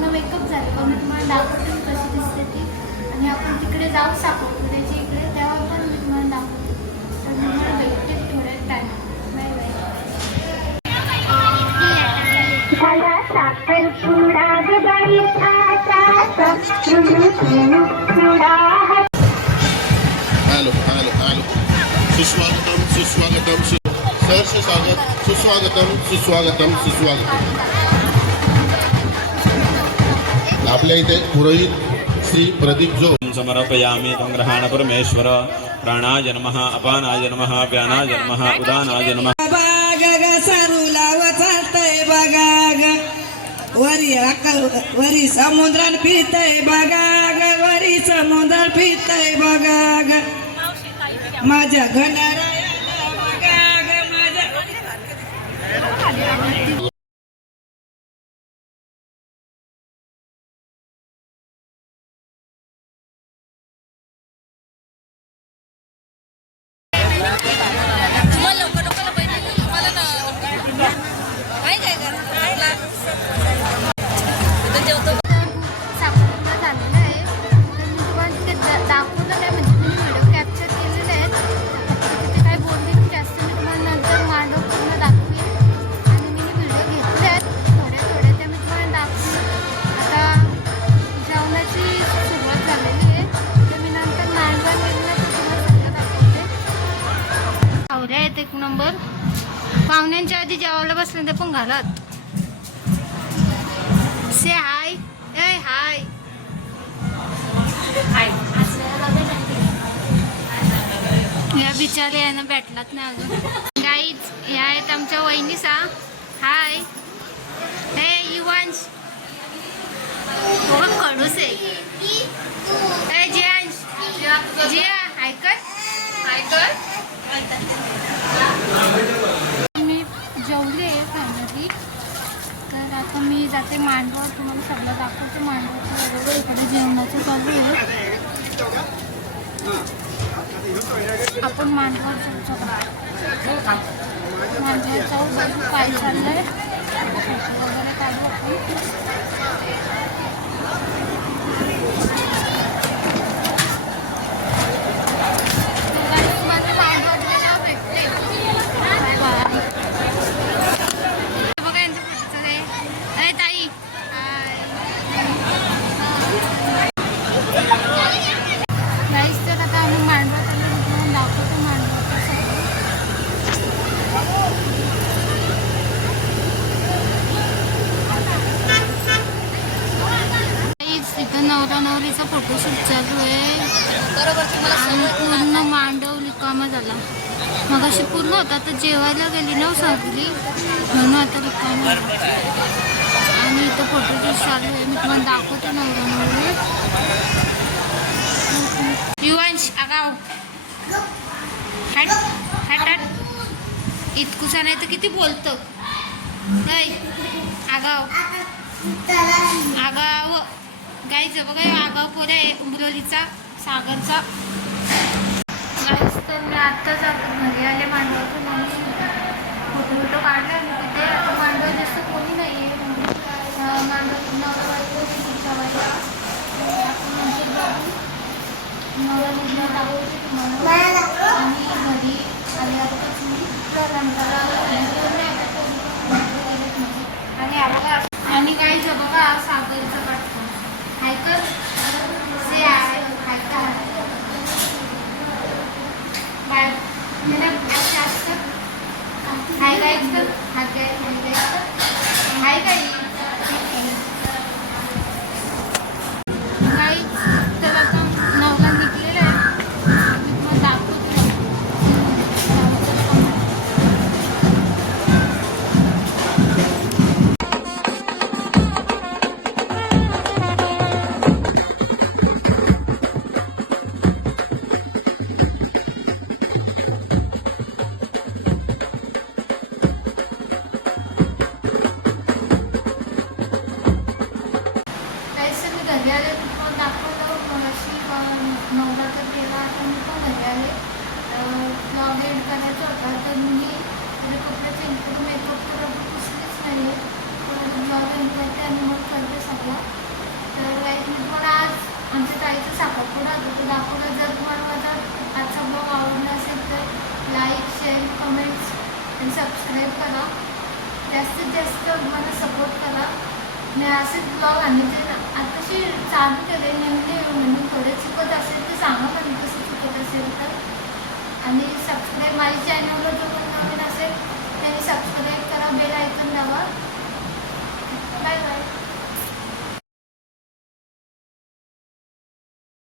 पूर्ण मेकअप झालं पण मी तुम्हाला दाखवते कशी दिसते ती. आणि आपण तिकडे जाऊ साखरपुड्याच्या इकडे, तेव्हा पण मी तुम्हाला दाखवते. तर मी मला भेटते थोड्या time. Bye bye. Hello hello hello. सुस्वागतम सुस्वागतम सहर्ष स्वागत. सुस्वागतम सुस्वागतम सुस्वागतम. आपल्या इथे पुरोहित श्री प्रदीप जो समर्पयामि तं ग्रहाण परमेश्वर. प्राणाय नमः, अपानाय नमः, व्यानाय नमः, उदानाय नमः. वरी समुद्रात फिरतय बघा ग, वरी समुद्रात फिरतय बघा ग, माझ्या गणरायाला बघा ग, माझ्या साखरपुडा झालेला आहे. तर मी तुम्हाला तिथे दाखवलं नाही, म्हणजे मी व्हिडिओ कॅप्चर केलेले आहेत. तिथे काय बोलली नाही जास्त. मी तुम्हाला नंतर मांडव पूर्ण दाखवेन. आणि मी व्हिडिओ घेतले आहेत थोड्या थोड्या, त्या मी तुम्हाला दाखवेन. आता जेवणाची सुरुवात झालेली आहे. तर मी नंतर मांडव गेलं तर तुम्हाला सगळं दाखवते. आवऱ्या आहेत एक नंबर. पाहुण्यांच्या आधी जेवायला बसले ते पण घालात. से हाय. ए हाय. या बिचारे यांना भेटलात नाही अजून. गाईज या आहेत आमच्या वहिनीसा. हाय. ए युवांश बघ कडूस आहे. ए जियांश जिया हाय कर हाय कर. मी जेवले फायनली. तर आता मी जाते मांडवावर. तुम्हाला सगळं दाखवते मांडवाचं बरोबर. इकडे जेवणाचं चालू आहे. आपण मांडवावर जाऊ. मांडवावर जाऊ बघू काय चाललंय वगैरे काढू आपण. नवरा नवरीचा फोटोशूट चालू आहे. आणि पूर्ण मांडव रिकामा झाला. मग अशी पूर्ण होता तर जेवायला गेली ना सारखी, म्हणून आता रिकामा झाला. आणि इथं फोटोशूट चालू आहे. मी तुम्हाला दाखवते नवरा नवरी. युवांश आगाव हट हट हट. इतकुसा नाही तर किती बोलतं. नाही आगाव आगाव. गाईचं बघा आगाव पोर आहे उमरोलीचा सागरचा. गाईच तर मी आत्ताच घरी आले मांडवातून आणि फोटो काढला. आणि तिथे आता मांडव जास्त कोणी नाही आहे. मांडव नवरा पुढच्या वेळेला आपण नंतर बघू. नवरा निर्णय दाखवते तुम्हाला. आणि घरी आल्यावरच मी आणि आपला आणि गाईचं बघा सागरचं काढतो. हायकर से हाय हायकर बाय मेरा अच्छा हाय गाइस कर हाय गाइस तर आता नवला निघलेला आहे. मी दाखवते. नवरा तर गेला. आता मी पण घरी आले. ब्लॉग एंड करायचा होता तर मी कपडे चेंज करून मेकअप तर पुसलेच नाही आहे. ब्लॉग एंड करते आणि मग करते सगळं. शेअर कमेंट्स आणि सबस्क्राईब करा. जास्तीत जास्त मला सपोर्ट करा. मी असेच ब्लॉग आणायचे आताशी चालू केले. नेमके म्हणून थोडे चुकत असेल तर सांगा मला कसं चुकत असेल तर. आणि सबस्क्राईब माझ्या चॅनलवर जो कोण नवीन असेल त्यांनी सबस्क्राईब करा. बेल आयकॉन दाबा. Bye bye.